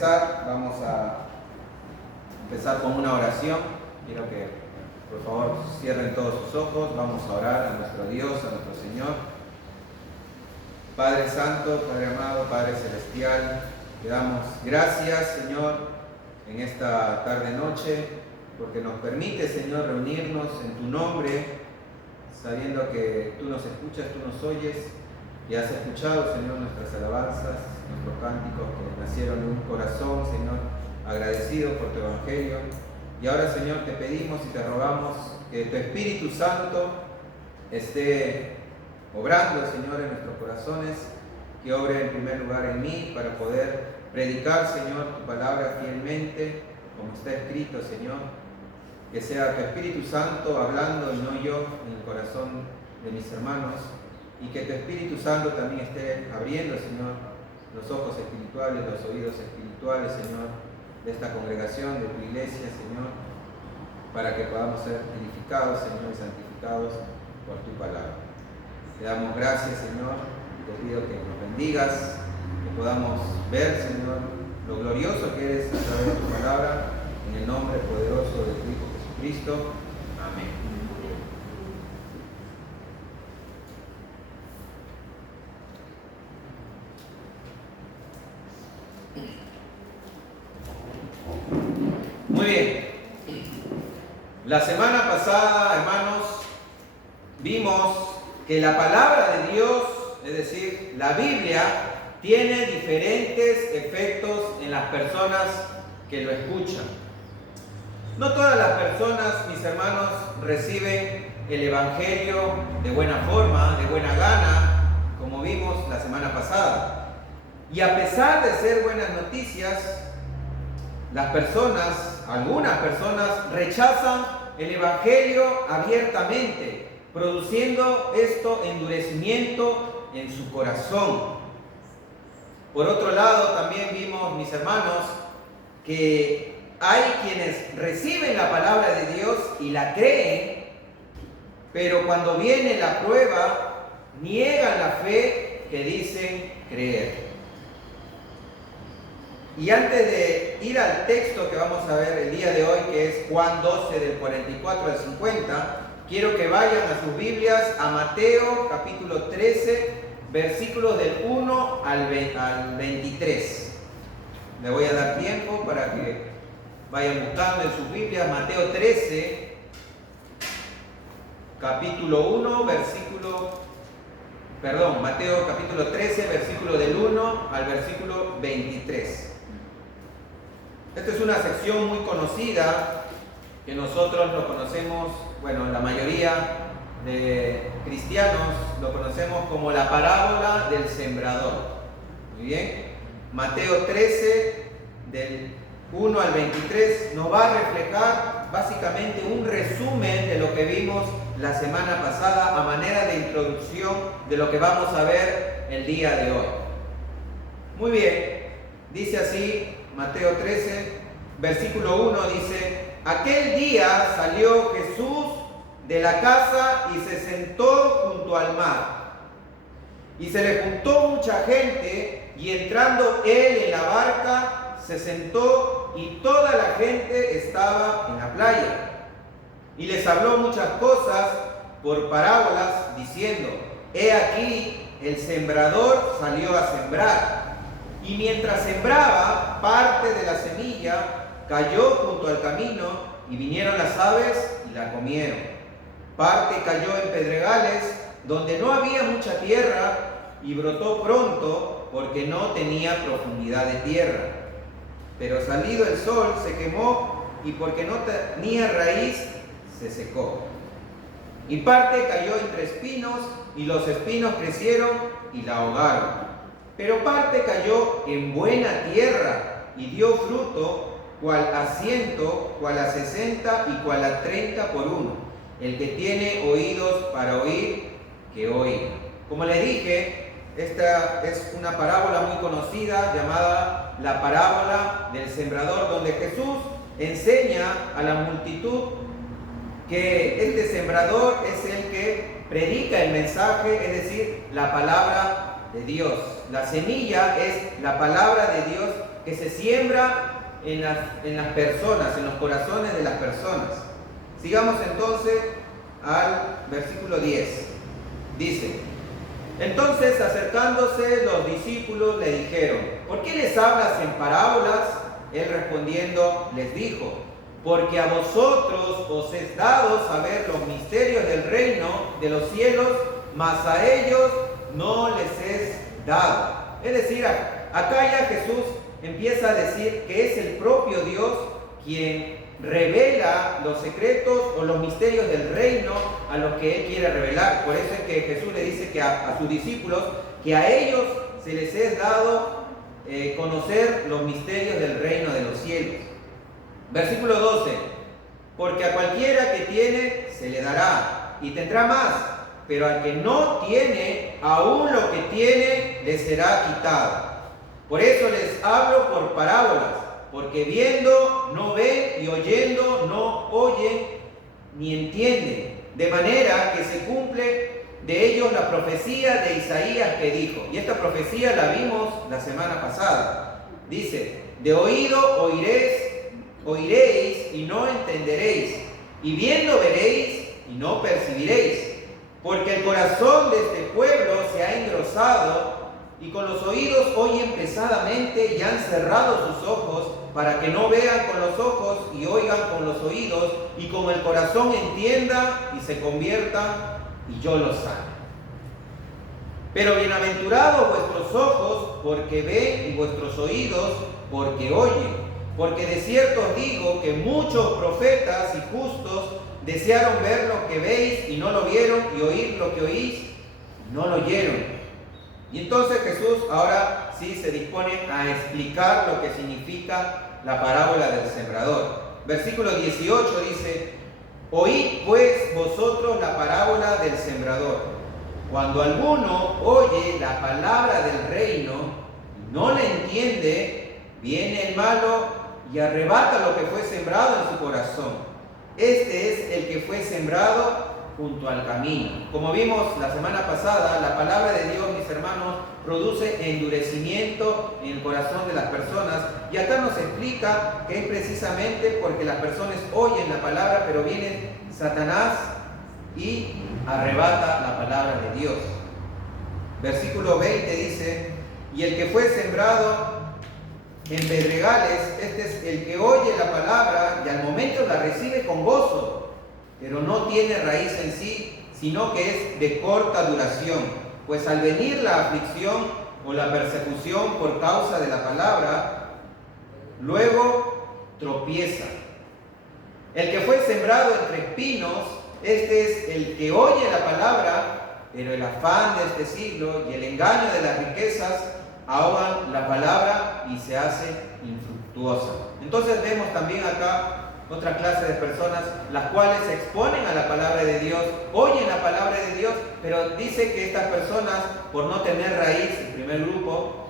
Vamos a empezar con una oración. Quiero que por favor cierren todos sus ojos. Vamos a orar a nuestro Dios, a nuestro Señor. Padre Santo, Padre amado, Padre Celestial, te damos gracias, Señor, en esta tarde-noche, porque nos permite, Señor, reunirnos en tu nombre, sabiendo que tú nos escuchas, tú nos oyes, y has escuchado, Señor, nuestras alabanzas, nuestros cánticos que nacieron en un corazón, Señor, agradecido por tu Evangelio. Y ahora, Señor, te pedimos y te rogamos que tu Espíritu Santo esté obrando, Señor, en nuestros corazones, que obre en primer lugar en mí para poder predicar, Señor, tu palabra fielmente, como está escrito, Señor. Que sea tu Espíritu Santo hablando y no yo en el corazón de mis hermanos. Y que tu Espíritu Santo también esté abriendo, Señor, los ojos espirituales, los oídos espirituales, Señor, de esta congregación, de tu iglesia, Señor, para que podamos ser edificados, Señor, y santificados por tu palabra. Te damos gracias, Señor, te pido que nos bendigas, que podamos ver, Señor, lo glorioso que eres a través de tu palabra, en el nombre poderoso de tu Hijo Jesucristo. Amén. Muy bien. La semana pasada, hermanos, vimos que la palabra de Dios, es decir, la Biblia, tiene diferentes efectos en las personas que lo escuchan. No todas las personas, mis hermanos, reciben el Evangelio de buena forma, de buena gana, como vimos la semana pasada. Y a pesar de ser buenas noticias, las personas, algunas personas, rechazan el Evangelio abiertamente, produciendo esto endurecimiento en su corazón. Por otro lado, también vimos, mis hermanos, que hay quienes reciben la palabra de Dios y la creen, pero cuando viene la prueba, niegan la fe que dicen creer. Y antes de ir al texto que vamos a ver el día de hoy, que es Juan 12 del 44 al 50, quiero que vayan a sus Biblias a Mateo capítulo 13, versículos del 1 al 23. Le voy a dar tiempo para que vayan buscando en sus Biblias. Mateo 13, Mateo capítulo 13, versículo del 1 al versículo 23. Esta es una sección muy conocida, que nosotros lo conocemos, bueno, la mayoría de cristianos lo conocemos como la parábola del sembrador. Muy bien. Mateo 13, del 1 al 23, nos va a reflejar básicamente un resumen de lo que vimos la semana pasada a manera de introducción de lo que vamos a ver el día de hoy. Muy bien, dice así Mateo 13, versículo 1, dice: aquel día salió Jesús de la casa y se sentó junto al mar. Y se le juntó mucha gente, y entrando él en la barca, se sentó, y toda la gente estaba en la playa. Y les habló muchas cosas por parábolas, diciendo: he aquí, el sembrador salió a sembrar. Y mientras sembraba, parte de la semilla cayó junto al camino, y vinieron las aves y la comieron. Parte cayó en pedregales, donde no había mucha tierra, y brotó pronto, porque no tenía profundidad de tierra. Pero salido el sol se quemó, y porque no tenía raíz, se secó. Y parte cayó entre espinos, y los espinos crecieron y la ahogaron. Pero parte cayó en buena tierra, y dio fruto, cual a 100, cual a 60 y cual a 30 por uno. El que tiene oídos para oír, que oiga. Como le dije, esta es una parábola muy conocida llamada la parábola del sembrador, donde Jesús enseña a la multitud que este sembrador es el que predica el mensaje, es decir, la palabra de Dios. La semilla es la palabra de Dios que se siembra en las personas, en los corazones de las personas. Sigamos entonces al versículo 10. Dice: entonces, acercándose los discípulos le dijeron: ¿por qué les hablas en parábolas? Él respondiendo les dijo: porque a vosotros os es dado saber los misterios del reino de los cielos, mas a ellos no les es dado. Es decir, acá ya Jesús empieza a decir que es el propio Dios quien revela los secretos o los misterios del reino a los que Él quiere revelar. Por eso es que Jesús le dice que a sus discípulos, que a ellos se les es dado conocer los misterios del reino de los cielos. Versículo 12: porque a cualquiera que tiene se le dará y tendrá más, pero al que no tiene, aún lo que tiene le será quitado. Por eso les hablo por parábolas, porque viendo no ven y oyendo no oyen ni entienden, de manera que se cumple de ellos la profecía de Isaías que dijo, y esta profecía la vimos la semana pasada. Dice: de oído oiréis y no entenderéis, y viendo veréis y no percibiréis, porque el corazón de este pueblo se ha engrosado, y con los oídos oyen pesadamente y han cerrado sus ojos, para que no vean con los ojos y oigan con los oídos, y con el corazón entienda y se convierta, y yo los sane. Pero bienaventurados vuestros ojos porque ven, y vuestros oídos porque oyen. Porque de cierto os digo que muchos profetas y justos desearon ver lo que veis y no lo vieron, y oír lo que oís y no lo oyeron. Y entonces Jesús ahora sí se dispone a explicar lo que significa la parábola del sembrador. Versículo 18 dice: oíd pues vosotros la parábola del sembrador. Cuando alguno oye la palabra del reino y no la entiende, viene el malo y arrebata lo que fue sembrado en su corazón. Este es el que fue sembrado junto al camino. Como vimos la semana pasada, la palabra de Dios, mis hermanos, produce endurecimiento en el corazón de las personas, y acá nos explica que es precisamente porque las personas oyen la palabra, pero viene Satanás y arrebata la palabra de Dios. Versículo 20 dice: y el que fue sembrado en pedregales, este es el que oye la palabra y al momento la recibe con gozo, pero no tiene raíz en sí, sino que es de corta duración, pues al venir la aflicción o la persecución por causa de la palabra, luego tropieza. El que fue sembrado entre espinos, este es el que oye la palabra, pero el afán de este siglo y el engaño de las riquezas ahogan la palabra y se hace infructuosa. Entonces vemos también acá otra clase de personas, las cuales se exponen a la palabra de Dios, oyen la palabra de Dios, pero dice que estas personas, por no tener raíz, el primer grupo,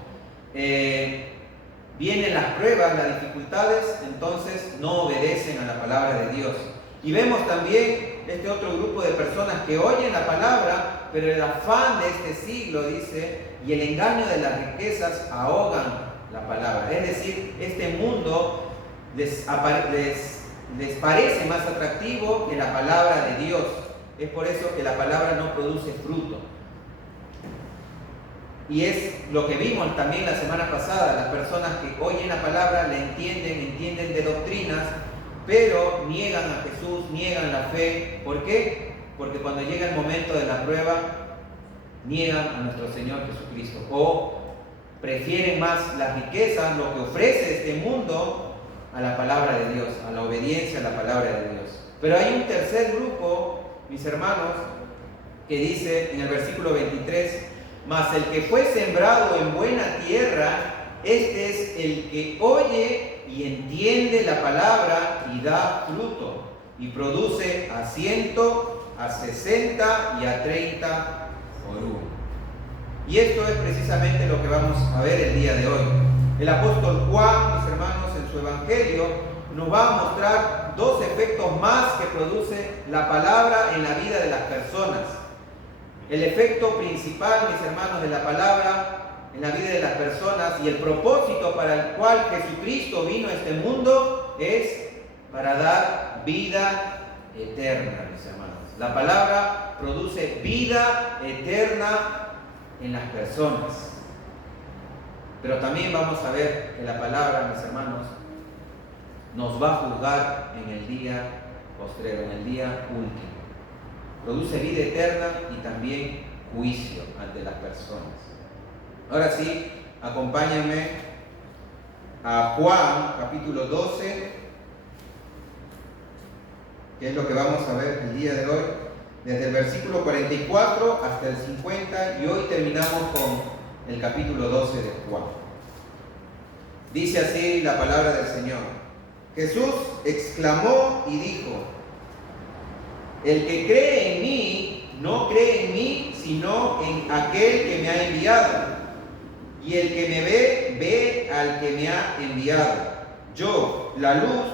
vienen las pruebas, las dificultades, entonces no obedecen a la palabra de Dios. Y vemos también este otro grupo de personas que oyen la palabra, pero el afán de este siglo, dice, y el engaño de las riquezas ahogan la palabra. Es decir, este mundo les parece más atractivo que la palabra de Dios. Es por eso que la palabra no produce fruto. Y es lo que vimos también la semana pasada: las personas que oyen la palabra, la entienden de doctrinas, pero niegan a Jesús, niegan la fe. ¿Por qué? Porque cuando llega el momento de la prueba, niegan a nuestro Señor Jesucristo, o prefieren más las riquezas, lo que ofrece este mundo, a la palabra de Dios, a la obediencia a la palabra de Dios. Pero hay un tercer grupo, mis hermanos, que dice en el versículo 23: mas el que fue sembrado en buena tierra, este es el que oye y entiende la palabra y da fruto, y produce a 100, a 60 y a 30 por uno. Y esto es precisamente lo que vamos a ver el día de hoy. El apóstol Juan, mis hermanos, en su evangelio nos va a mostrar dos efectos más que produce la palabra en la vida de las personas. El efecto principal, mis hermanos, de la palabra en la vida de las personas, y el propósito para el cual Jesucristo vino a este mundo es para dar vida eterna, mis hermanos. La palabra produce vida eterna en las personas. Pero también vamos a ver que la palabra, mis hermanos, nos va a juzgar en el día postrero, en el día último. Produce vida eterna y también juicio ante las personas. Ahora sí, acompáñenme a Juan, capítulo 12, que es lo que vamos a ver el día de hoy, desde el versículo 44 hasta el 50, y hoy terminamos con el capítulo 12 de Juan. Dice así la palabra del Señor. Jesús exclamó y dijo: el que cree en mí, no cree en mí, sino en aquel que me ha enviado. Y el que me ve, ve al que me ha enviado. Yo, la luz,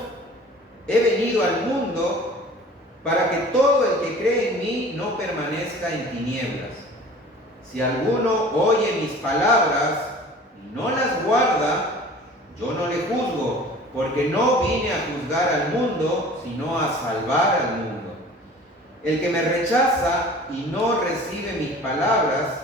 he venido al mundo para que todo el que cree en mí no permanezca en tinieblas. Si alguno oye mis palabras y no las guarda, yo no le juzgo, porque no vine a juzgar al mundo, sino a salvar al mundo. El que me rechaza y no recibe mis palabras,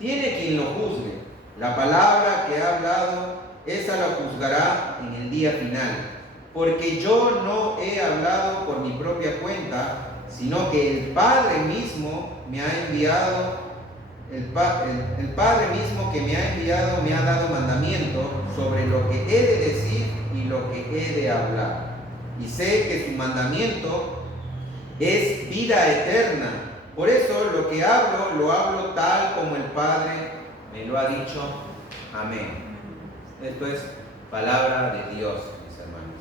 tiene quien lo juzgue. La palabra que he hablado, esa la juzgará en el día final. Porque yo no he hablado por mi propia cuenta, sino que el Padre mismo me ha enviado, el Padre mismo que me ha enviado me ha dado mandamiento sobre lo que he de decir y lo que he de hablar. Y sé que su mandamiento es vida eterna. Por eso lo que hablo, lo hablo tal como el Padre me lo ha dicho. Amén. Esto es palabra de Dios, mis hermanos.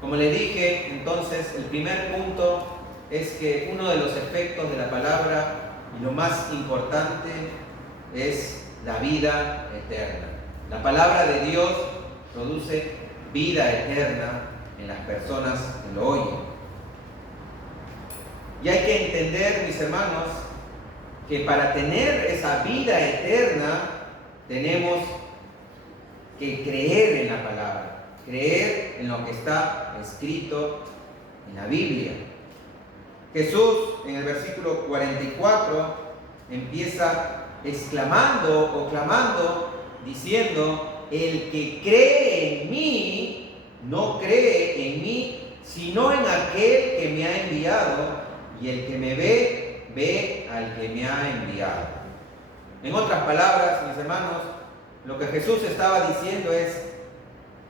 Como le dije, entonces, el primer punto es que uno de los efectos de la palabra, y lo más importante, es la vida eterna. La palabra de Dios produce vida eterna en las personas que lo oyen. Y hay que entender, mis hermanos, que para tener esa vida eterna tenemos que creer en la palabra, creer en lo que está escrito en la Biblia. Jesús en el versículo 44 empieza exclamando o clamando, diciendo: el que cree en mí, no cree en mí, sino en aquel que me ha enviado, y el que me ve, ve al que me ha enviado. En otras palabras, mis hermanos, lo que Jesús estaba diciendo es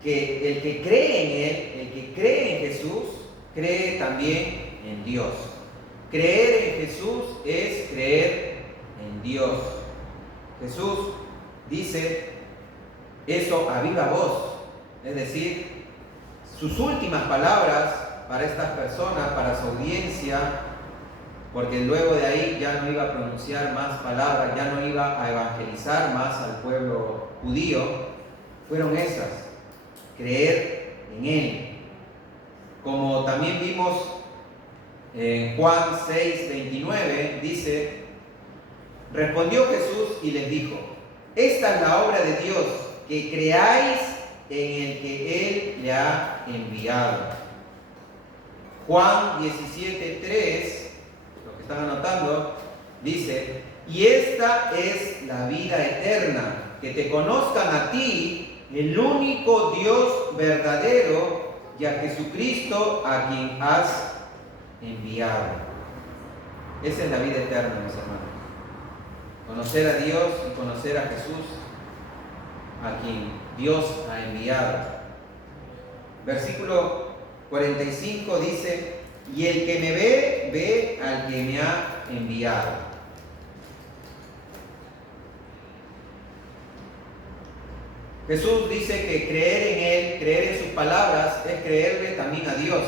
que el que cree en Él, el que cree en Jesús, cree también en Dios. Creer en Jesús es creer en Dios. Jesús dice eso a viva voz, es decir, sus últimas palabras para estas personas, para su audiencia, porque luego de ahí ya no iba a pronunciar más palabras, ya no iba a evangelizar más al pueblo judío, fueron esas: creer en Él. Como también vimos en Juan 6:29, dice: respondió Jesús y les dijo: esta es la obra de Dios, que creáis en el que Él le ha enviado. Juan 17:3, están anotando, dice: y esta es la vida eterna, que te conozcan a ti, el único Dios verdadero, y a Jesucristo, a quien has enviado. Esa es la vida eterna, mis hermanos. Conocer a Dios y conocer a Jesús, a quien Dios ha enviado. Versículo 45 dice: y el que me ve, ve al que me ha enviado. Jesús dice que creer en Él, creer en sus palabras, es creerle también a Dios.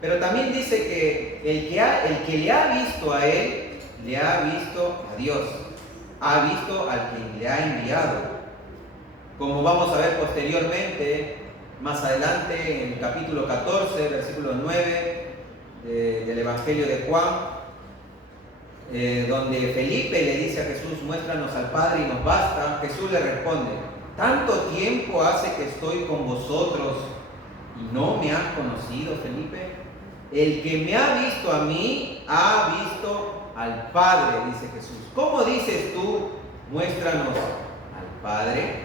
Pero también dice que el que le ha visto a Él, le ha visto a Dios. Ha visto al que le ha enviado. Como vamos a ver posteriormente, más adelante, en el capítulo 14, versículo 9, del Evangelio de Juan, donde Felipe le dice a Jesús, muéstranos al Padre y nos basta, Jesús le responde, ¿tanto tiempo hace que estoy con vosotros y no me has conocido, Felipe? El que me ha visto a mí, ha visto al Padre, dice Jesús. ¿Cómo dices tú, muéstranos al Padre?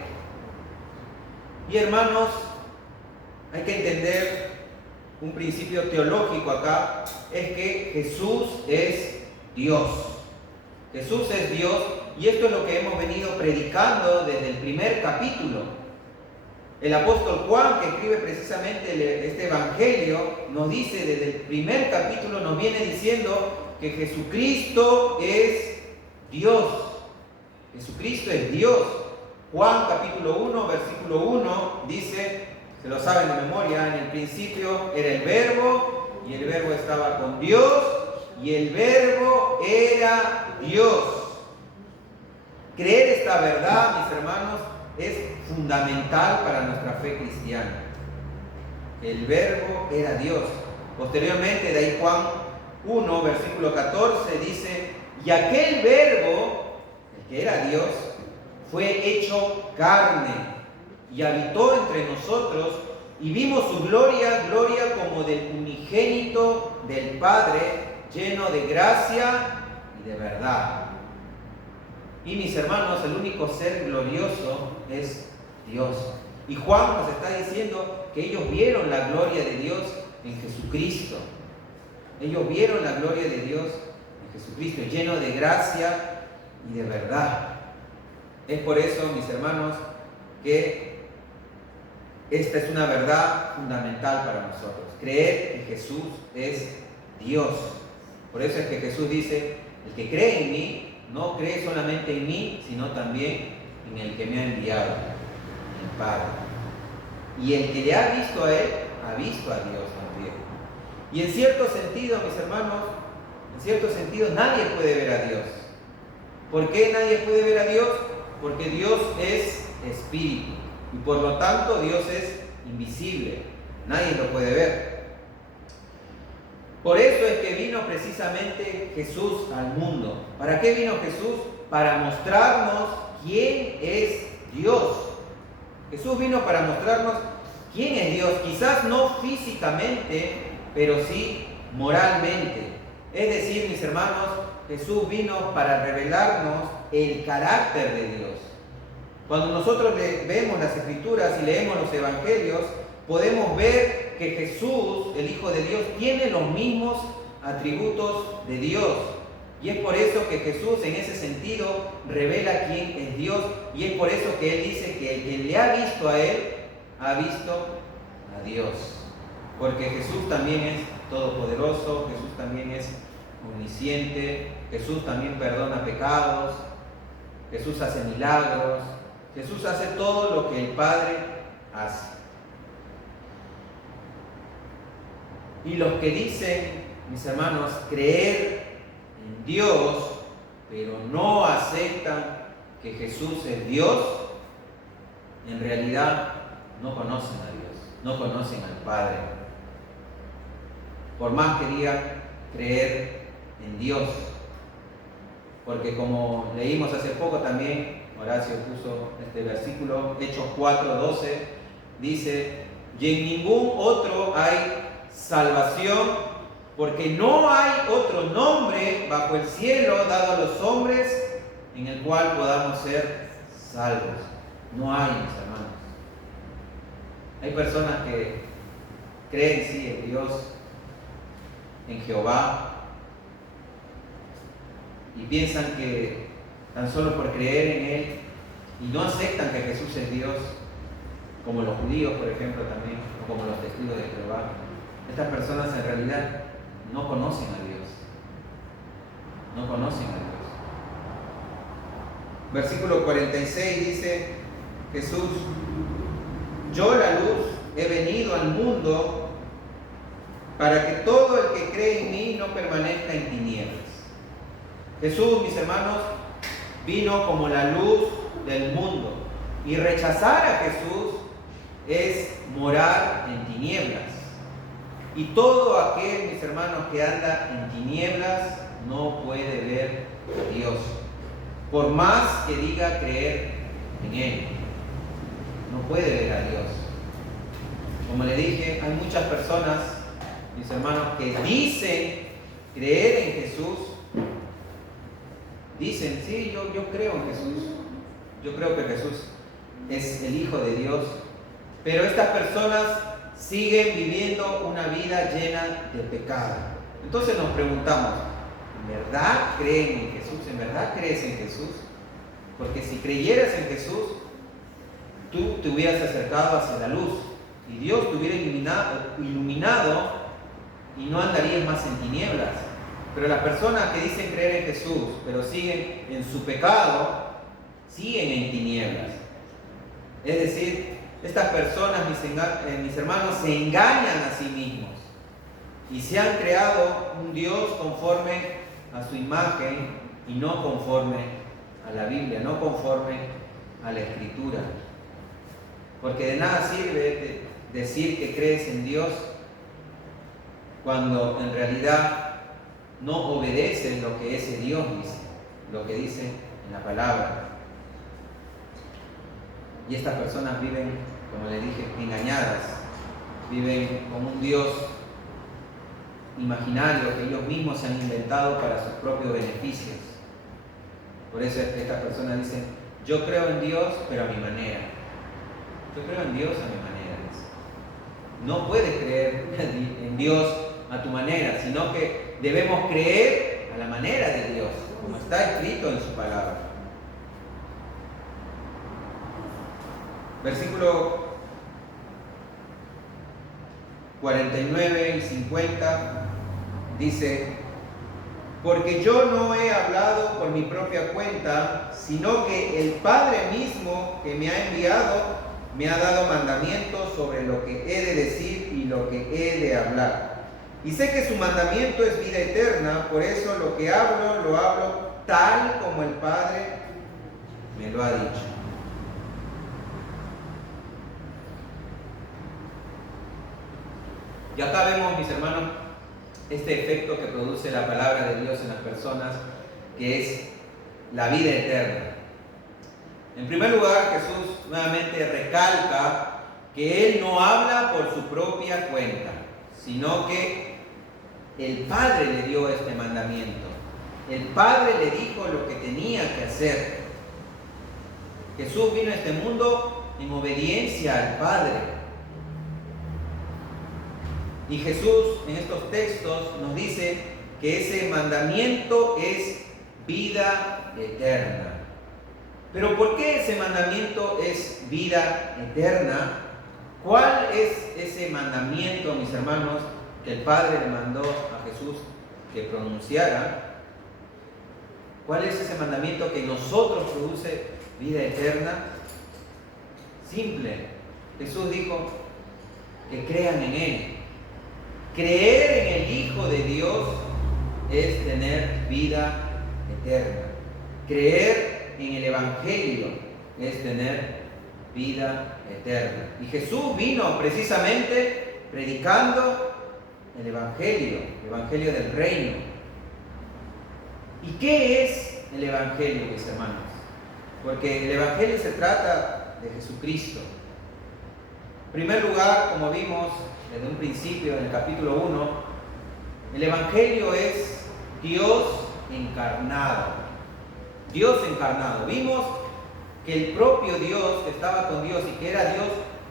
Y hermanos, hay que entender un principio teológico acá, es que Jesús es Dios. Jesús es Dios, y esto es lo que hemos venido predicando desde el primer capítulo. El apóstol Juan, que escribe precisamente este evangelio, nos dice desde el primer capítulo, nos viene diciendo que Jesucristo es Dios. Jesucristo es Dios. Juan capítulo 1, versículo 1 dice, se lo saben de memoria, en el principio era el Verbo, y el Verbo estaba con Dios, y el Verbo era Dios. Creer esta verdad, mis hermanos, es fundamental para nuestra fe cristiana. El Verbo era Dios. Posteriormente, de ahí Juan 1, versículo 14, dice, y aquel Verbo, el que era Dios, fue hecho carne y habitó entre nosotros, y vimos su gloria, gloria como del unigénito del Padre, lleno de gracia y de verdad. Y mis hermanos, el único ser glorioso es Dios. Y Juan nos está diciendo que ellos vieron la gloria de Dios en Jesucristo. Ellos vieron la gloria de Dios en Jesucristo, lleno de gracia y de verdad. Es por eso, mis hermanos, que esta es una verdad fundamental para nosotros. Creer que Jesús es Dios. Por eso es que Jesús dice, el que cree en mí, no cree solamente en mí, sino también en el que me ha enviado, el Padre. Y el que le ha visto a Él, ha visto a Dios también. Y en cierto sentido, mis hermanos, en cierto sentido nadie puede ver a Dios. ¿Por qué nadie puede ver a Dios? Porque Dios es espíritu. Y por lo tanto Dios es invisible. Nadie lo puede ver. Por eso es que vino precisamente Jesús al mundo. ¿Para qué vino Jesús? Para mostrarnos quién es Dios. Jesús vino para mostrarnos quién es Dios. Quizás no físicamente, pero sí moralmente. Es decir, mis hermanos, Jesús vino para revelarnos el carácter de Dios. Cuando nosotros vemos las Escrituras y leemos los Evangelios, podemos ver que Jesús, el Hijo de Dios, tiene los mismos atributos de Dios. Y es por eso que Jesús en ese sentido revela quién es Dios. Y es por eso que Él dice que el que le ha visto a Él, ha visto a Dios. Porque Jesús también es todopoderoso, Jesús también es omnisciente, Jesús también perdona pecados, Jesús hace milagros, Jesús hace todo lo que el Padre hace. Y los que dicen, mis hermanos, creer en Dios, pero no aceptan que Jesús es Dios, en realidad no conocen a Dios, no conocen al Padre. Por más que digan creer en Dios, porque como leímos hace poco también, Horacio puso este versículo, Hechos 4:12, dice, y en ningún otro hay salvación, porque no hay otro nombre bajo el cielo dado a los hombres en el cual podamos ser salvos. No hay, mis hermanos. Hay personas que creen sí en Dios, en Jehová, y piensan que tan solo por creer en Él y no aceptan que Jesús es Dios, como los judíos, por ejemplo, también, o como los testigos de Jehová. Estas personas en realidad no conocen a Dios. No conocen a Dios. Versículo 46 dice Jesús, yo la luz he venido al mundo para que todo el que cree en mí no permanezca en tinieblas. Jesús, mis hermanos, vino como la luz del mundo. Y rechazar a Jesús es morar en tinieblas. Y todo aquel, mis hermanos, que anda en tinieblas no puede ver a Dios, por más que diga creer en Él. No puede ver a Dios. Como le dije, hay muchas personas, mis hermanos, que dicen creer en Jesús. Dicen, sí, yo creo en Jesús. Yo creo que Jesús es el Hijo de Dios. Pero estas personas siguen viviendo una vida llena de pecado. Entonces nos preguntamos, ¿en verdad creen en Jesús? ¿En verdad crees en Jesús? Porque si creyeras en Jesús, tú te hubieras acercado hacia la luz y Dios te hubiera iluminado y no andarías más en tinieblas. Pero las personas que dicen creer en Jesús, pero siguen en su pecado, siguen en tinieblas. Es decir, estas personas, mis hermanos, se engañan a sí mismos y se han creado un Dios conforme a su imagen y no conforme a la Biblia, no conforme a la Escritura. Porque de nada sirve decir que crees en Dios cuando en realidad no obedeces lo que ese Dios dice, lo que dice en la palabra. Y estas personas viven, como le dije, engañadas, viven con un Dios imaginario que ellos mismos se han inventado para sus propios beneficios. Por eso estas personas dicen, yo creo en Dios, pero a mi manera. Yo creo en Dios a mi manera. No puedes creer en Dios a tu manera, sino que debemos creer a la manera de Dios, como está escrito en su palabra. Versículo 49 y 50 dice, porque yo no he hablado por mi propia cuenta, sino que el Padre mismo que me ha enviado me ha dado mandamientos sobre lo que he de decir y lo que he de hablar. Y sé que su mandamiento es vida eterna, por eso lo que hablo, lo hablo tal como el Padre me lo ha dicho. Y acá vemos, mis hermanos, este efecto que produce la palabra de Dios en las personas, que es la vida eterna. En primer lugar, Jesús nuevamente recalca que Él no habla por su propia cuenta, sino que el Padre le dio este mandamiento. El Padre le dijo lo que tenía que hacer. Jesús vino a este mundo en obediencia al Padre. Y Jesús en estos textos nos dice que ese mandamiento es vida eterna. Pero ¿por qué ese mandamiento es vida eterna? ¿Cuál es ese mandamiento, mis hermanos, que el Padre le mandó a Jesús que pronunciara? ¿Cuál es ese mandamiento que en nosotros produce vida eterna? Simple. Jesús dijo que crean en Él. Creer en el Hijo de Dios es tener vida eterna. Creer en el Evangelio es tener vida eterna. Y Jesús vino precisamente predicando el Evangelio del reino. ¿Y qué es el Evangelio, mis hermanos? Porque el Evangelio se trata de Jesucristo. En primer lugar, como vimos desde un principio en el capítulo 1, el Evangelio es Dios encarnado. Dios encarnado. Vimos que el propio Dios, que estaba con Dios y que era Dios,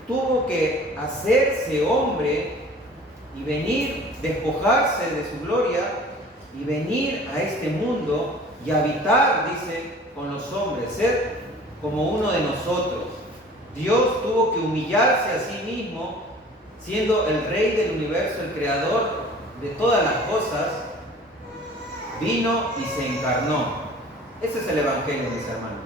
tuvo que hacerse hombre y venir, despojarse de su gloria y venir a este mundo y habitar, dice, con los hombres, ser como uno de nosotros. Dios tuvo que humillarse a sí mismo, siendo el Rey del universo, el creador de todas las cosas, vino y se encarnó. Ese es el Evangelio, mis hermanos.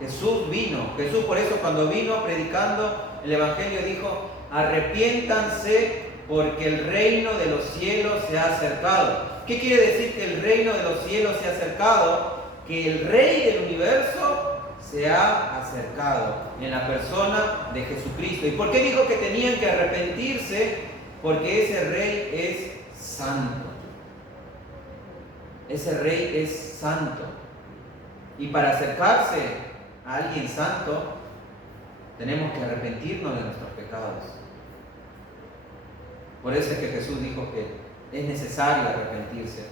Jesús vino. Jesús por eso cuando vino predicando el Evangelio dijo, arrepiéntanse porque el reino de los cielos se ha acercado. ¿Qué quiere decir que el reino de los cielos se ha acercado? Que el Rey del universo se ha acercado en la persona de Jesucristo. ¿Y por qué dijo que tenían que arrepentirse? Porque ese Rey es santo. Ese rey es santo. Y para acercarse a alguien santo, tenemos que arrepentirnos de nuestros pecados. Por eso es que Jesús dijo que es necesario arrepentirse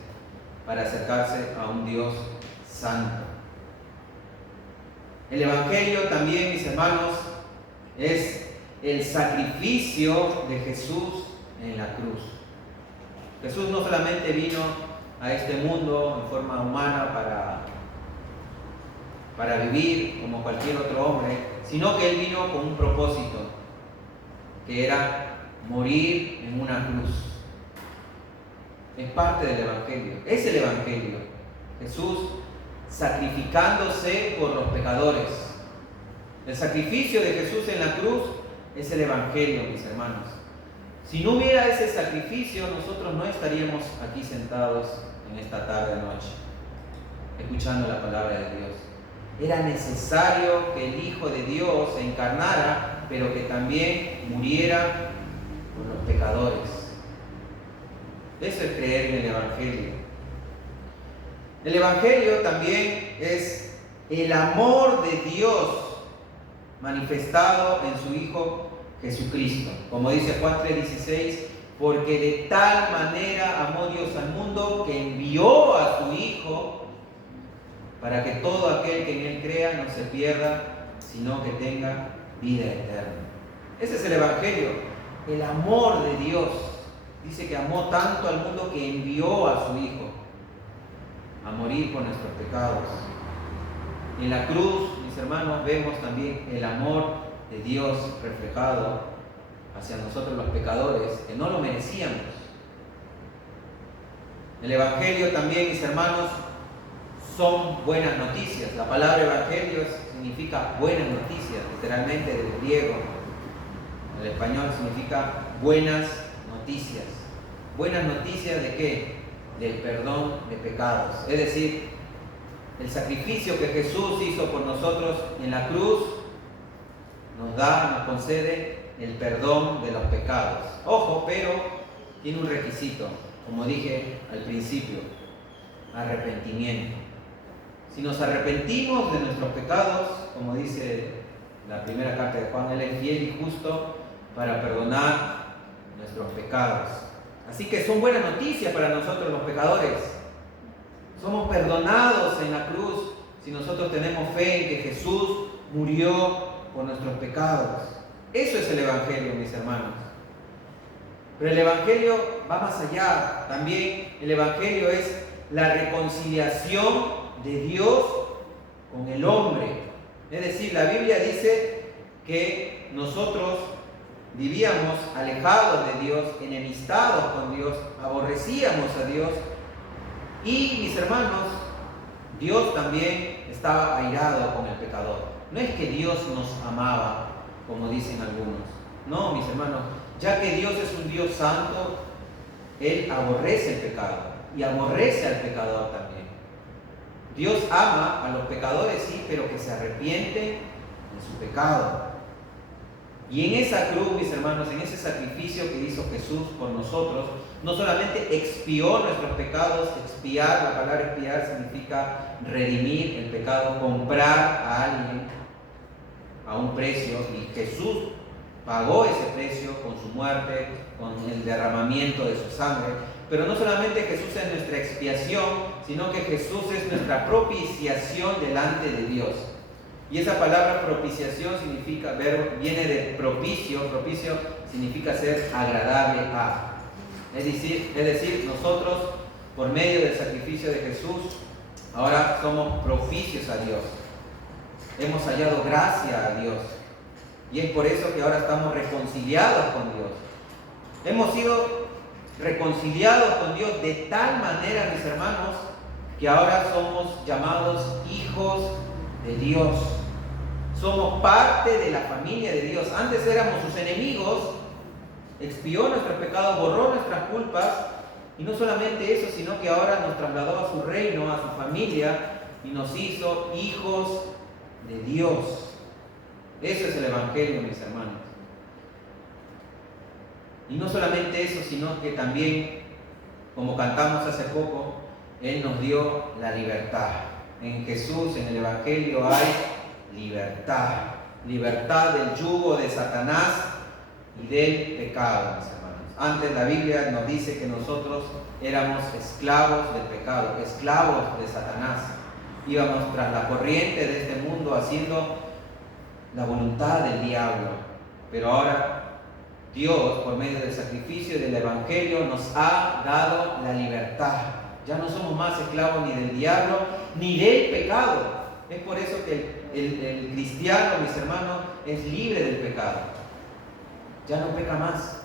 para acercarse a un Dios santo. El Evangelio también, mis hermanos, es el sacrificio de Jesús en la cruz. Jesús no solamente vino a este mundo en forma humana para vivir como cualquier otro hombre, sino que Él vino con un propósito, que era morir en una cruz. Es parte del Evangelio, es el Evangelio. Jesús sacrificándose por los pecadores. El sacrificio de Jesús en la cruz es el Evangelio, mis hermanos. Si no hubiera ese sacrificio, nosotros no estaríamos aquí sentados en esta tarde-noche, escuchando la palabra de Dios. Era necesario que el Hijo de Dios se encarnara, pero que también muriera por los pecadores. Eso es creer en el Evangelio. El Evangelio también es el amor de Dios manifestado en su Hijo Jesucristo. Como dice Juan 3:16, porque de tal manera amó Dios al mundo que envió a su Hijo para que todo aquel que en Él crea no se pierda, sino que tenga vida eterna. Ese es el Evangelio, el amor de Dios. Dice que amó tanto al mundo que envió a su Hijo a morir por nuestros pecados. En la cruz, mis hermanos, vemos también el amor de Dios reflejado hacia nosotros los pecadores, que no lo merecíamos. El Evangelio también, mis hermanos, son buenas noticias. La palabra Evangelio significa buenas noticias, literalmente del griego. En el español significa buenas noticias. ¿Buenas noticias de qué? Del perdón de pecados. Es decir, el sacrificio que Jesús hizo por nosotros en la cruz nos concede el perdón de los pecados. Ojo, pero tiene un requisito, como dije al principio, arrepentimiento. Si nos arrepentimos de nuestros pecados, como dice la primera carta de Juan, Él es fiel y justo para perdonar nuestros pecados. Así que son buenas noticias para nosotros los pecadores. Somos perdonados en la cruz si nosotros tenemos fe en que Jesús murió por nuestros pecados. Eso es el Evangelio, mis hermanos. Pero el Evangelio va más allá. También el Evangelio es la reconciliación de Dios con el hombre. Es decir, la Biblia dice que nosotros vivíamos alejados de Dios, enemistados con Dios, aborrecíamos a Dios. Y, mis hermanos, Dios también estaba airado con el pecador. No es que Dios nos amaba, como dicen algunos. No, mis hermanos, ya que Dios es un Dios santo, Él aborrece el pecado y aborrece al pecador también. Dios ama a los pecadores, sí, pero que se arrepienten de su pecado. Y en esa cruz, mis hermanos, en ese sacrificio que hizo Jesús por nosotros, no solamente expió nuestros pecados. Expiar, la palabra expiar significa redimir el pecado, comprar a alguien a un precio, y Jesús pagó ese precio con su muerte, con el derramamiento de su sangre. Pero no solamente Jesús es nuestra expiación, sino que Jesús es nuestra propiciación delante de Dios. Y esa palabra propiciación viene de propicio. Propicio significa ser agradable a. Es decir, nosotros, por medio del sacrificio de Jesús, ahora somos propicios a Dios. Hemos hallado gracia a Dios. Y es por eso que ahora estamos reconciliados con Dios. Hemos sido reconciliados con Dios de tal manera, mis hermanos, que ahora somos llamados hijos de Dios. Somos parte de la familia de Dios. Antes éramos sus enemigos. Expió nuestros pecados, borró nuestras culpas. Y no solamente eso, sino que ahora nos trasladó a su reino, a su familia, y nos hizo hijos de Dios. Eso es el Evangelio, mis hermanos. Y no solamente eso, sino que también, como cantamos hace poco, Él nos dio la libertad. En Jesús, en el Evangelio, hay libertad. Libertad del yugo de Satanás y del pecado, mis hermanos. Antes la Biblia nos dice que nosotros éramos esclavos del pecado, esclavos de Satanás. Íbamos tras la corriente de este mundo haciendo la voluntad del diablo. Pero ahora Dios, por medio del sacrificio y del Evangelio, nos ha dado la libertad. Ya no somos más esclavos ni del diablo ni del pecado. Es por eso que el cristiano, mis hermanos, es libre del pecado. Ya no peca más.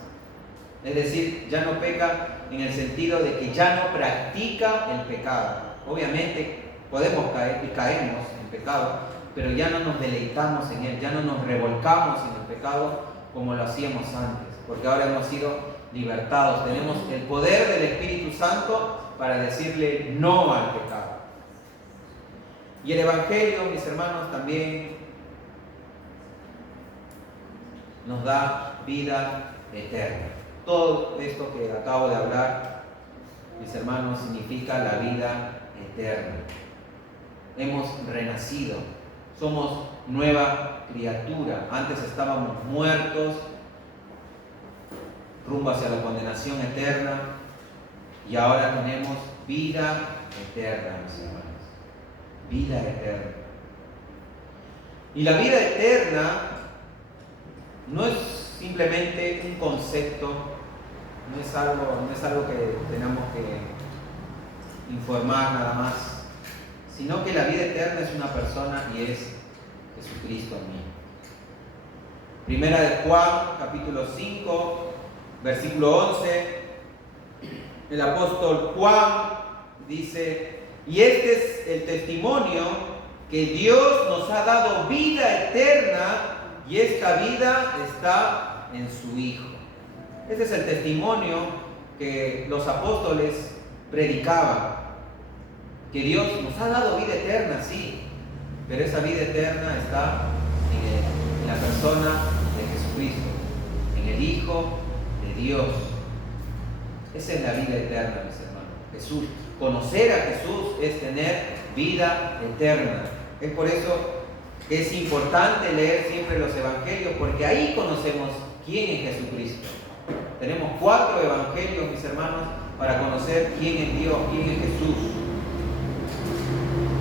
Es decir, ya no peca en el sentido de que ya no practica el pecado. Obviamente podemos caer y caemos en pecado, pero ya no nos deleitamos en él, ya no nos revolcamos en el pecado como lo hacíamos antes, porque ahora hemos sido libertados. Tenemos el poder del Espíritu Santo para decirle no al pecado. Y el Evangelio, mis hermanos, también nos da vida eterna. Todo esto que acabo de hablar, mis hermanos, significa la vida eterna. Hemos renacido, somos nueva criatura. Antes estábamos muertos, rumbo hacia la condenación eterna, y ahora tenemos vida eterna, mis hermanos. Vida eterna. Y la vida eterna no es simplemente un concepto, no es algo que tenemos que informar nada más, sino que la vida eterna es una persona y es Jesucristo en mí. Primera de Juan, capítulo 5, versículo 11, el apóstol Juan dice: y este es el testimonio que Dios nos ha dado vida eterna, y esta vida está en su Hijo. Este es el testimonio que los apóstoles predicaban, que Dios nos ha dado vida eterna, sí, pero esa vida eterna está en la persona de Jesucristo, en el Hijo de Dios. Esa es la vida eterna, mis hermanos. Jesús. Conocer a Jesús es tener vida eterna. Es por eso que es importante leer siempre los evangelios, porque ahí conocemos quién es Jesucristo. Tenemos 4 evangelios, mis hermanos, para conocer quién es Dios, quién es Jesús.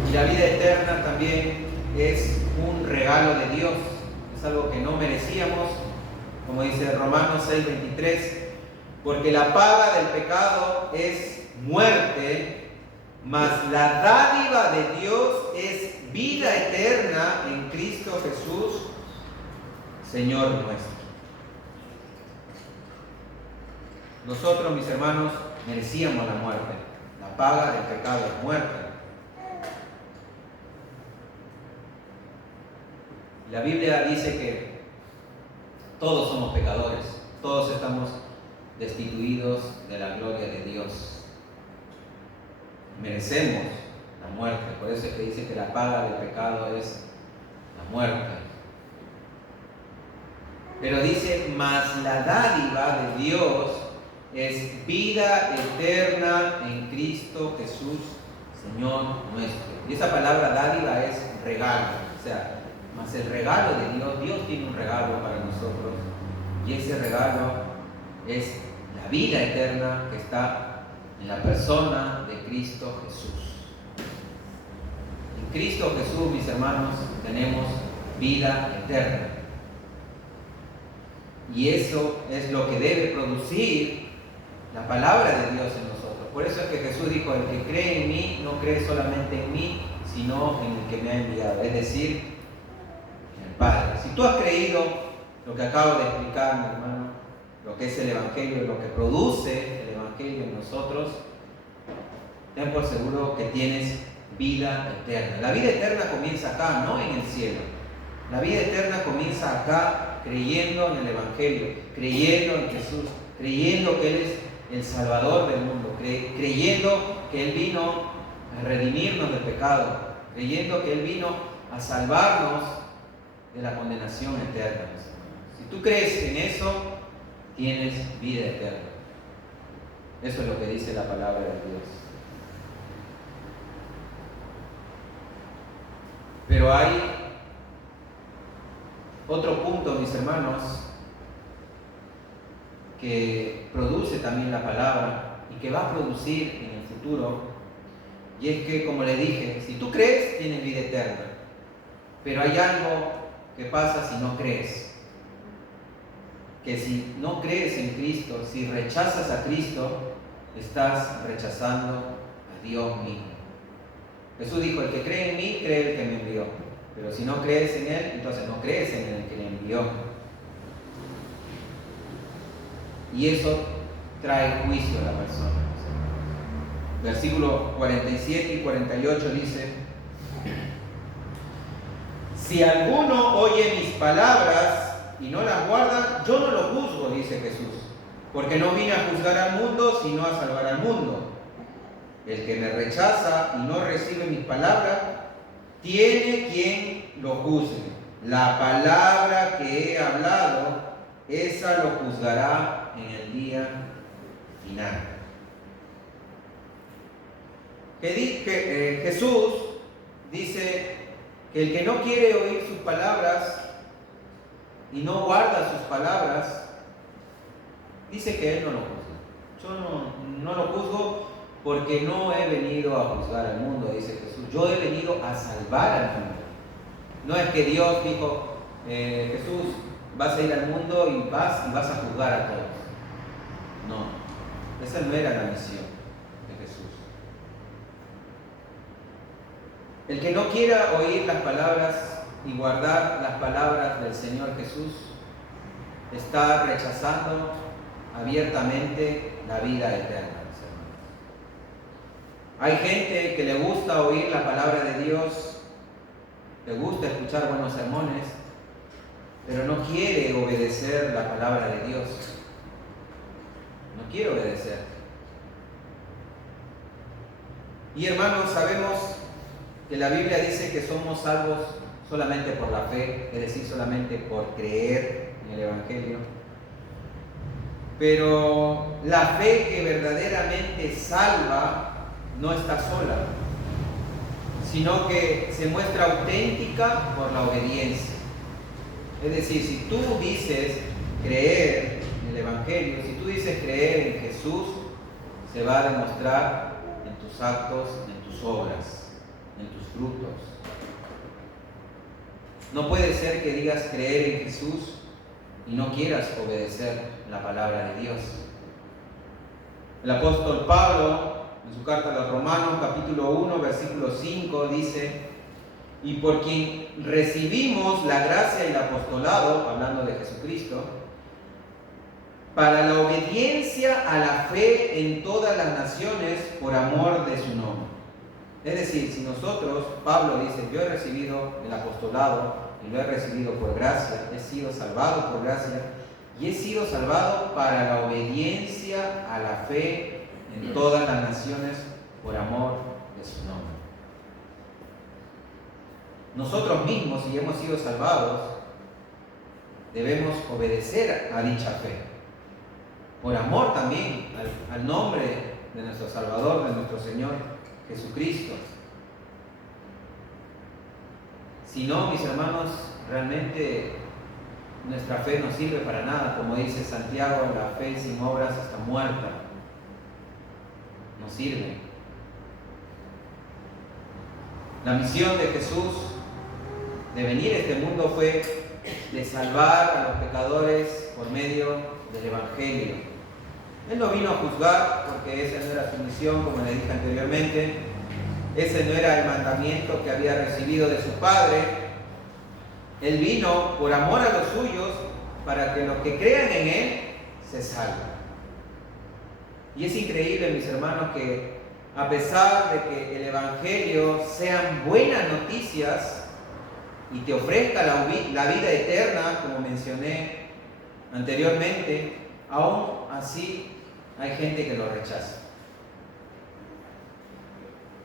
Y la vida eterna también es un regalo de Dios. Es algo que no merecíamos, como dice Romanos 6:23, porque la paga del pecado es muerte, mas la dádiva de Dios es vida eterna en Cristo Jesús, Señor nuestro. Nosotros, mis hermanos, merecíamos la muerte. La paga del pecado es muerte. La Biblia dice que todos somos pecadores, todos estamos destituidos de la gloria de Dios. Merecemos la muerte, por eso es que dice que la paga del pecado es la muerte. Pero dice, mas la dádiva de Dios es vida eterna en Cristo Jesús, Señor nuestro. Y esa palabra dádiva es regalo, o sea, mas el regalo de Dios, Dios tiene un regalo para nosotros, y ese regalo es la vida eterna que está en la persona de Cristo Jesús. En Cristo Jesús, mis hermanos, tenemos vida eterna. Y eso es lo que debe producir la palabra de Dios en nosotros. Por eso es que Jesús dijo: el que cree en mí, no cree solamente en mí, sino en el que me ha enviado, es decir, en el Padre. Si tú has creído lo que acabo de explicar, mi hermano, lo que es el Evangelio, lo que produce el Evangelio en nosotros, ten por seguro que tienes vida eterna. La vida eterna comienza acá, no en el cielo. La vida eterna comienza acá, creyendo en el Evangelio, creyendo en Jesús, creyendo que Él es el Salvador del mundo, creyendo que Él vino a redimirnos del pecado, creyendo que Él vino a salvarnos de la condenación eterna. Si tú crees en eso, tienes vida eterna. Eso es lo que dice la palabra de Dios. Pero hay otro punto, mis hermanos, que produce también la palabra y que va a producir en el futuro, y es que, como le dije, si tú crees, tienes vida eterna, pero hay algo que pasa si no crees, que si no crees en Cristo, si rechazas a Cristo, estás rechazando a Dios mismo. Jesús dijo, el que cree en mí, cree en el que me envió, pero si no crees en Él, entonces no crees en el que le envió. Y eso trae juicio a la persona. Versículos 47 y 48 dice: si alguno oye mis palabras y no las guarda, yo no lo juzgo, dice Jesús, porque no vine a juzgar al mundo, sino a salvar al mundo. El que me rechaza y no recibe mis palabras, tiene quien lo juzgue. La palabra que he hablado, esa lo juzgará en el día final. Jesús dice que el que no quiere oír sus palabras y no guarda sus palabras, dice que Él no lo juzga. Yo no lo juzgo porque no he venido a juzgar al mundo, dice Jesús. Yo he venido a salvar al mundo. No es que Dios dijo, Jesús, vas a ir al mundo y vas a juzgar a todos. No, esa no era la misión de Jesús. El que no quiera oír las palabras y guardar las palabras del Señor Jesús está rechazando abiertamente la vida eterna. Hay gente que le gusta oír la palabra de Dios, le gusta escuchar buenos sermones, pero no quiere obedecer la palabra de Dios. No quiere obedecer. Y hermanos, sabemos que la Biblia dice que somos salvos solamente por la fe, es decir, solamente por creer en el Evangelio. Pero la fe que verdaderamente salva no está sola, sino que se muestra auténtica por la obediencia. Es decir, si tú dices creer en el Evangelio, si tú dices creer en Jesús, se va a demostrar en tus actos, en tus obras, en tus frutos. No puede ser que digas creer en Jesús y no quieras obedecer la palabra de Dios. El apóstol Pablo, en su carta a los Romanos, capítulo 1, versículo 5, dice: y por quien recibimos la gracia y el apostolado, hablando de Jesucristo, para la obediencia a la fe en todas las naciones por amor de su nombre. Es decir, si nosotros, Pablo dice, yo he recibido el apostolado y lo he recibido por gracia, he sido salvado por gracia y he sido salvado para la obediencia a la fe en todas las naciones por amor de su nombre. Nosotros mismos, si hemos sido salvados, debemos obedecer a dicha fe, por amor también al nombre de nuestro Salvador, de nuestro Señor Jesucristo. Si no, mis hermanos, realmente nuestra fe no sirve para nada. Como dice Santiago, la fe sin obras está muerta. No sirve. La misión de Jesús de venir a este mundo fue de salvar a los pecadores por medio del Evangelio. Él no vino a juzgar, porque esa no era su misión, como le dije anteriormente. Ese no era el mandamiento que había recibido de su Padre. Él vino por amor a los suyos, para que los que crean en Él se salven. Y es increíble, mis hermanos, que a pesar de que el Evangelio sean buenas noticias y te ofrezca la vida eterna, como mencioné anteriormente, aún así hay gente que lo rechaza.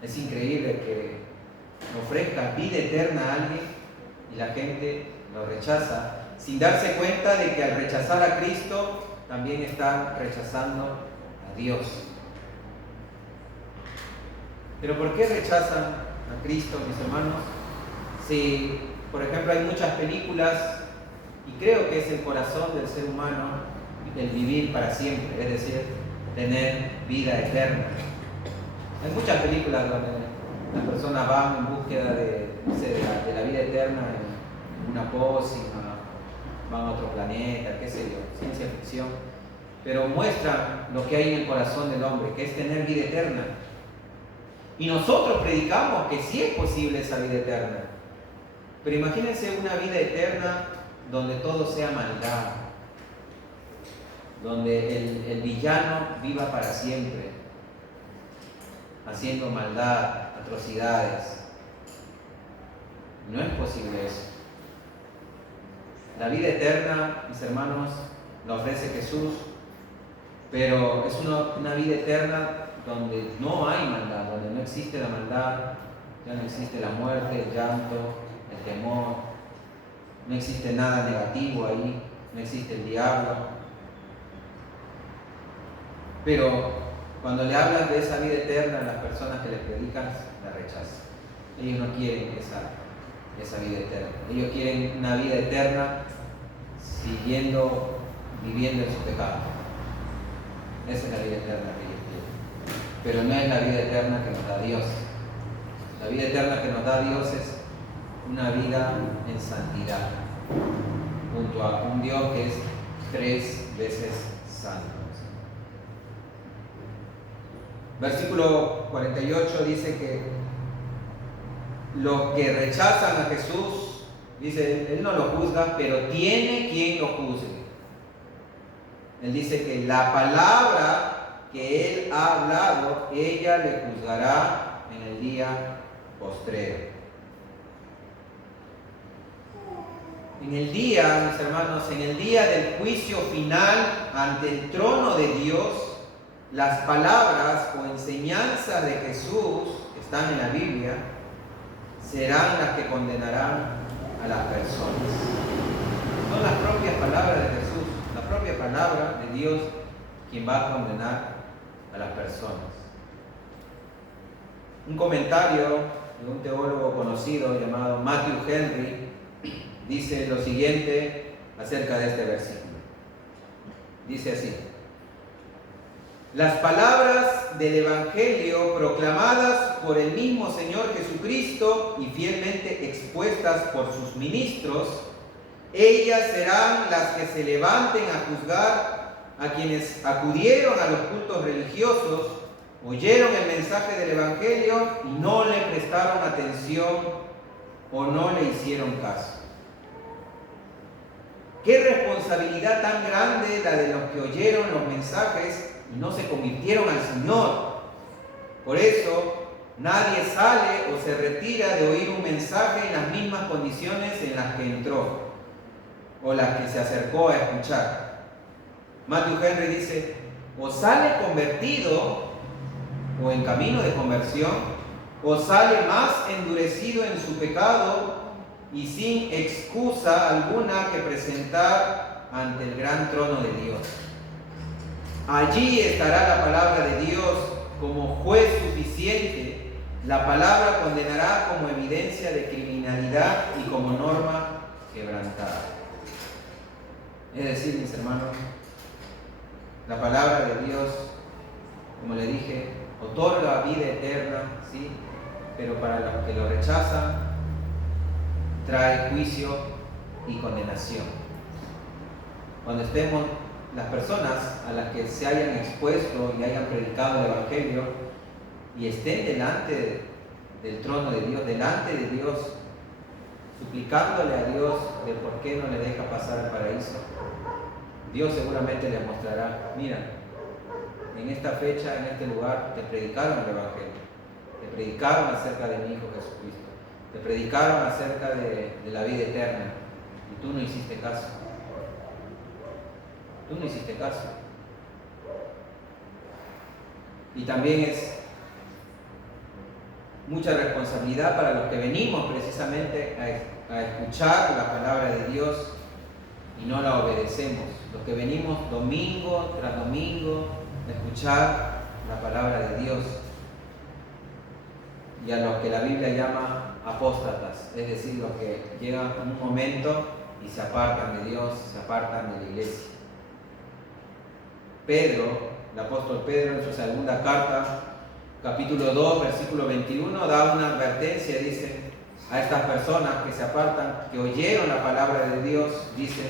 Es increíble que ofrezca vida eterna a alguien y la gente lo rechaza, sin darse cuenta de que al rechazar a Cristo también están rechazando a Dios. Pero ¿por qué rechazan a Cristo, mis hermanos? Si, por ejemplo, hay muchas películas, y creo que es el corazón del ser humano, el vivir para siempre, es decir, tener vida eterna. Hay muchas películas donde las personas van en búsqueda de la vida eterna en una pócima, van a otro planeta, qué sé yo, ciencia ficción, pero muestran lo que hay en el corazón del hombre, que es tener vida eterna. Y nosotros predicamos que sí es posible esa vida eterna. Pero imagínense una vida eterna donde todo sea maldad, donde el villano viva para siempre, haciendo maldad, atrocidades. No es posible eso. La vida eterna, mis hermanos, la ofrece Jesús, pero es una vida eterna donde no hay maldad, donde no existe la maldad, ya no existe la muerte, el llanto, el temor, no existe nada negativo ahí, no existe el diablo. Pero cuando le hablan de esa vida eterna a las personas que les predican, la rechazan. Ellos no quieren esa vida eterna. Ellos quieren una vida eterna viviendo en su pecado. Esa es la vida eterna que ellos quieren. Pero no es la vida eterna que nos da Dios. La vida eterna que nos da Dios es una vida en santidad, junto a un Dios que es 3 veces santo. Versículo 48 dice que los que rechazan a Jesús, dice, Él no lo juzga, pero tiene quien lo juzgue. Él dice que la palabra que Él ha hablado, ella le juzgará en el día postrero. En el día, mis hermanos, en el día del juicio final ante el trono de Dios, las palabras o enseñanzas de Jesús que están en la Biblia serán las que condenarán a las personas. Son las propias palabras de Jesús, la propia palabra de Dios quien va a condenar a las personas. Un comentario de un teólogo conocido llamado Matthew Henry dice lo siguiente acerca de este versículo. Dice así: las palabras del Evangelio proclamadas por el mismo Señor Jesucristo y fielmente expuestas por sus ministros, ellas serán las que se levanten a juzgar a quienes acudieron a los cultos religiosos, oyeron el mensaje del Evangelio y no le prestaron atención o no le hicieron caso. Qué responsabilidad tan grande la de los que oyeron los mensajes y no se convirtieron al Señor. Por eso, nadie sale o se retira de oír un mensaje en las mismas condiciones en las que entró o las que se acercó a escuchar. Matthew Henry dice, o sale convertido o en camino de conversión, o sale más endurecido en su pecado y sin excusa alguna que presentar ante el gran trono de Dios. Allí estará la palabra de Dios como juez suficiente. La palabra condenará como evidencia de criminalidad y como norma quebrantada. Es decir, mis hermanos, la palabra de Dios, como le dije, otorga vida eterna, ¿sí? Pero para los que lo rechazan, trae juicio y condenación. Cuando estemos, las personas a las que se hayan expuesto y hayan predicado el Evangelio y estén delante del trono de Dios, delante de Dios, suplicándole a Dios de por qué no le deja pasar al paraíso, Dios seguramente les mostrará, mira, en esta fecha, en este lugar, te predicaron el Evangelio, te predicaron acerca de mi Hijo Jesucristo, te predicaron acerca de la vida eterna y tú no hiciste caso. Tú no hiciste caso. Y también es mucha responsabilidad para los que venimos precisamente a escuchar la palabra de Dios y no la obedecemos. Los que venimos domingo tras domingo a escuchar la palabra de Dios y a los que la Biblia llama apóstatas, es decir, los que llegan a un momento y se apartan de Dios, se apartan de la iglesia. Pedro, el apóstol Pedro, en su segunda carta, capítulo 2, versículo 21, da una advertencia, dice, a estas personas que se apartan, que oyeron la palabra de Dios, dice,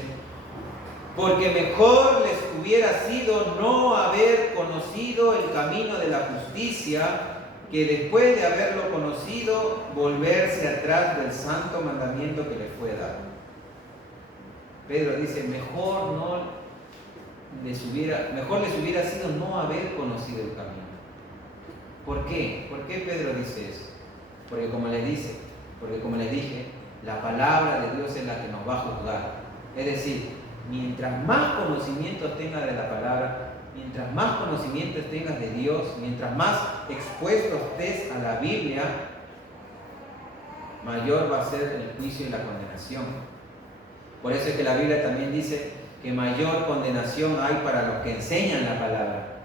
porque mejor les hubiera sido no haber conocido el camino de la justicia, que después de haberlo conocido, volverse atrás del santo mandamiento que les fue dado. Pedro dice, mejor les hubiera sido no haber conocido el camino. ¿Por qué? ¿Por qué Pedro dice eso? Porque como les dije, la palabra de Dios es la que nos va a juzgar. Es decir, mientras más conocimientos tengas de la palabra, mientras más conocimientos tengas de Dios, mientras más expuestos estés a la Biblia, mayor va a ser el juicio y la condenación. Por eso es que la Biblia también dice que mayor condenación hay para los que enseñan la palabra.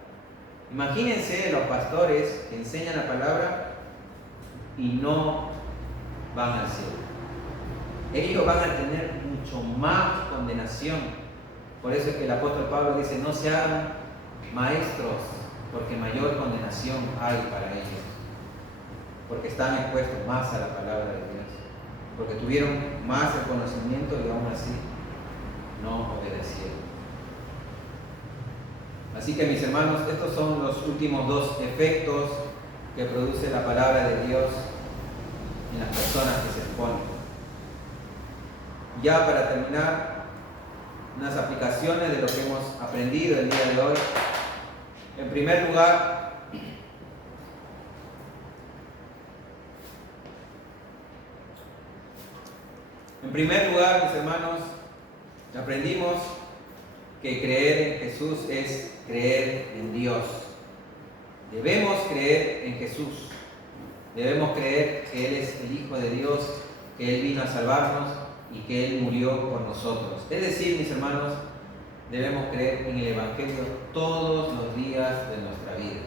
Imagínense los pastores que enseñan la palabra y no van al cielo. Ellos van a tener mucho más condenación. Por eso es que el apóstol Pablo dice, no se hagan maestros, porque mayor condenación hay para ellos. Porque están expuestos más a la palabra de Dios. Porque tuvieron más el conocimiento y aún así no obedecieron. Así que mis hermanos, estos son los últimos dos efectos que produce la palabra de Dios en las personas que se exponen. Ya para terminar, unas aplicaciones de lo que hemos aprendido el día de hoy. En primer lugar, mis hermanos, aprendimos que creer en Jesús es creer en Dios. Debemos creer en Jesús. Debemos creer que Él es el Hijo de Dios, que Él vino a salvarnos y que Él murió por nosotros. Es decir, mis hermanos, debemos creer en el Evangelio todos los días de nuestra vida.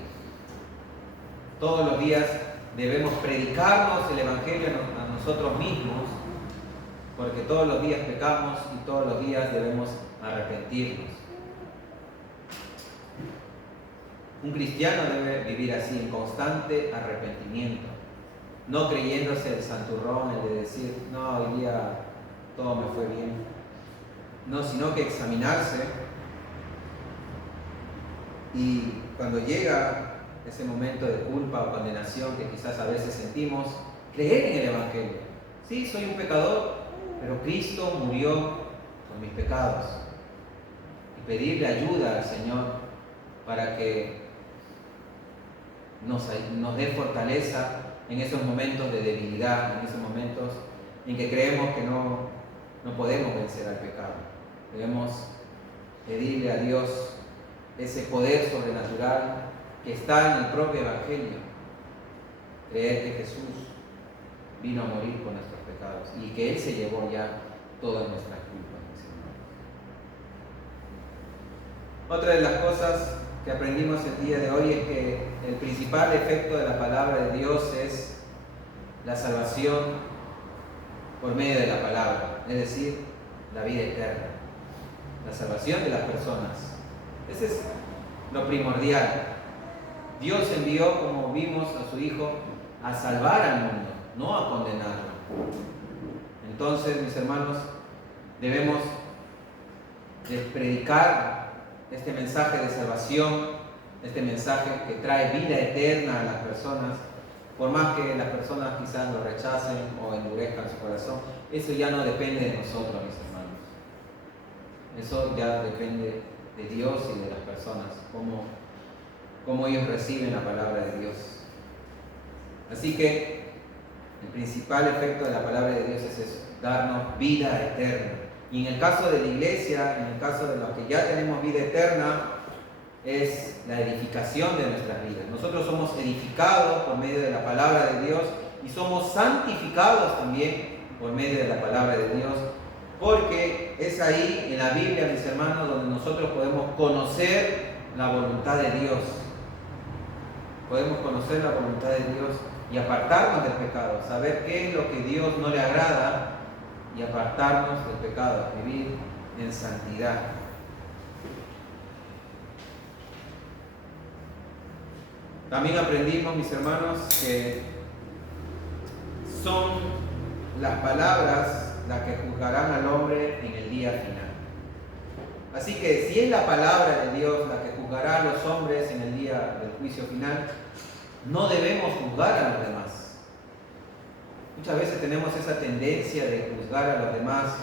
Todos los días debemos predicarnos el Evangelio a nosotros mismos, porque todos los días pecamos y todos los días debemos arrepentirnos. Un cristiano debe vivir así, en constante arrepentimiento, no creyéndose el santurrón, el de decir, no, hoy día todo me fue bien. No, sino que examinarse y cuando llega ese momento de culpa o condenación que quizás a veces sentimos, creer en el Evangelio. Sí, soy un pecador, pero Cristo murió por mis pecados. Y pedirle ayuda al Señor para que nos dé fortaleza en esos momentos de debilidad, en esos momentos en que creemos que no podemos vencer al pecado. Debemos pedirle a Dios ese poder sobrenatural que está en el propio Evangelio. Creer que Jesús vino a morir por nuestros pecados y que Él se llevó ya todas nuestras culpas. Otra de las cosas que aprendimos el día de hoy es que el principal efecto de la palabra de Dios es la salvación por medio de la palabra, es decir, la vida eterna, la salvación de las personas. Ese es lo primordial. Dios envió, como vimos, a su Hijo a salvar al mundo, no a condenarlo. Entonces, mis hermanos, debemos de predicar este mensaje de salvación, este mensaje que trae vida eterna a las personas, por más que las personas quizás lo rechacen o endurezcan su corazón. Eso ya no depende de nosotros, mis hermanos. Eso ya depende de Dios y de las personas, cómo ellos reciben la palabra de Dios. Así que el principal efecto de la palabra de Dios es eso, darnos vida eterna. Y en el caso de la iglesia, en el caso de los que ya tenemos vida eterna, es la edificación de nuestras vidas. Nosotros somos edificados por medio de la palabra de Dios y somos santificados también por medio de la palabra de Dios, porque es ahí en la Biblia, mis hermanos, donde nosotros podemos conocer la voluntad de Dios. Podemos conocer la voluntad de Dios y apartarnos del pecado, saber qué es lo que Dios no le agrada y apartarnos del pecado, vivir en santidad. También aprendimos, mis hermanos, que son las palabras las que juzgarán al hombre en el día final. Así que si es la palabra de Dios la que juzgará a los hombres en el día del juicio final, no debemos juzgar a los demás. Muchas veces tenemos esa tendencia de juzgar a los demás,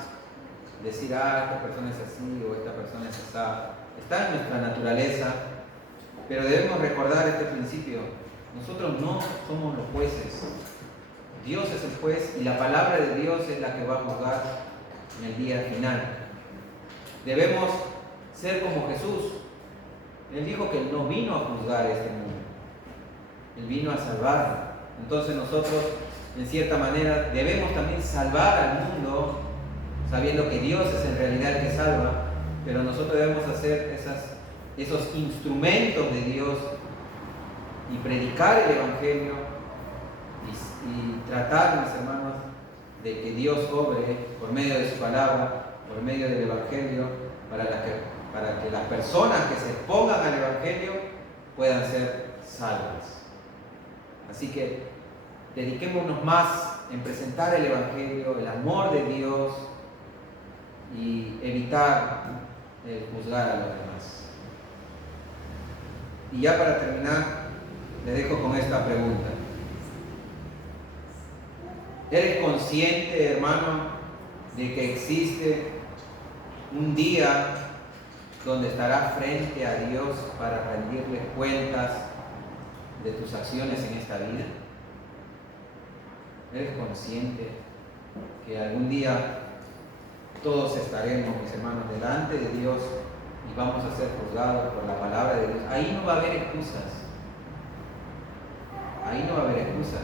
decir, esta persona es así o esta persona es así. Está en nuestra naturaleza, pero debemos recordar este principio. Nosotros no somos los jueces. Dios es el juez y la palabra de Dios es la que va a juzgar en el día final. Debemos ser como Jesús. Él dijo que Él no vino a juzgar este mundo. Él vino a salvarlo. Entonces nosotros, en cierta manera, debemos también salvar al mundo, sabiendo que Dios es en realidad el que salva, pero nosotros debemos hacer esos instrumentos de Dios y predicar el Evangelio y tratar, mis hermanos, de que Dios obre por medio de su palabra, por medio del Evangelio, para que las personas que se expongan al Evangelio puedan ser salvas. Así que dediquémonos más en presentar el Evangelio, el amor de Dios y evitar juzgar a los demás. Y ya para terminar, les dejo con esta pregunta. ¿Eres consciente, hermano, de que existe un día donde estarás frente a Dios para rendirle cuentas de tus acciones en esta vida? ¿Eres consciente que algún día todos estaremos, mis hermanos, delante de Dios y vamos a ser juzgados por la palabra de Dios? Ahí no va a haber excusas. Ahí no va a haber excusas.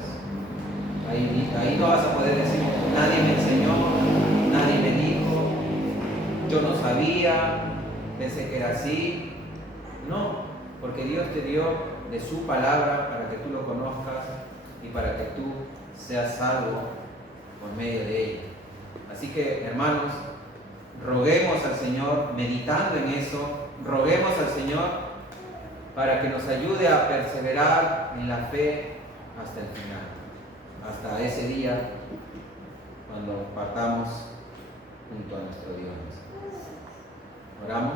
Ahí no vas a poder decir, nadie me enseñó, nadie me dijo, yo no sabía, pensé que era así. No, porque Dios te dio de su palabra para que tú lo conozcas y para que tú seas salvo por medio de ella. Así que, hermanos, roguemos al Señor, meditando en eso, roguemos al Señor para que nos ayude a perseverar en la fe hasta el final, hasta ese día cuando partamos junto a nuestro Dios. ¿Oramos?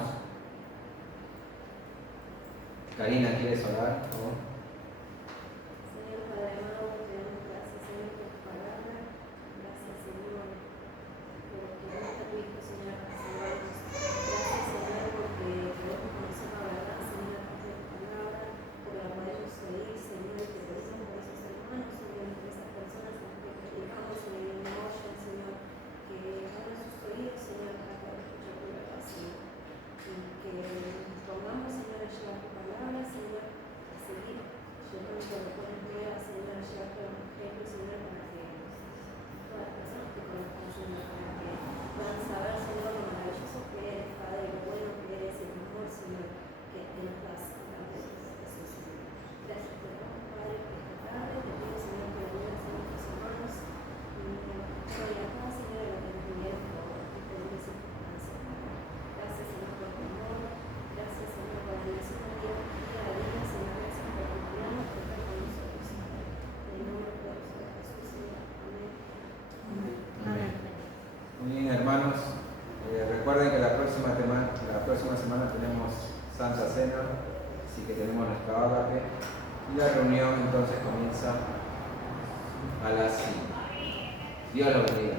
Karina, ¿quieres orar, por favor? Señor Padre amado, te damos gracias, Señor, por tu palabra. Gracias, Señor, porque no te Hijo, Señor, a salvarnos. Gracias, Señor, porque podemos conocer la verdad, Señor, a través de tu palabra, porque la podemos seguir, Señor, y que podemos por esos hermanos, Señor, entre esas personas a las que predicamos, Señor, en emotion, Señor, que abran sus oídos, Señor, para poder escuchar tu verdad, Señor. Y que pongamos, Señor, a llevar tu palabra, Señor, a seguir llevando lo buenas nuevas, Señor, a llevar tu evangelio, Señor, para que todas las personas que conozcan, Señor, para que puedan saber, Señor, lo maravilloso que eres, Padre, lo bueno que eres, el mejor, Señor, que nos das a través de Jesús, Señor. Gracias por todo, Padre, por esta tarde. Te pido, Señor, que bendigas a nuestros hermanos. Soy acá, Señor, de lo que nos vinieron por diferentes circunstancias. Gracias, Señor, por tu amor. Gracias, Señor, por la bendición de Dios día a día, Señor. Gracias por acompañarnos, por estar con nosotros, Señor. En el nombre poderoso de Jesús, Señor. Amén. Amén. Muy bien, hermanos. Recuerden que la próxima semana tenemos Santa Cena, así que tenemos nuestra ágape. Y la reunión entonces comienza a las 5. Dios los bendiga.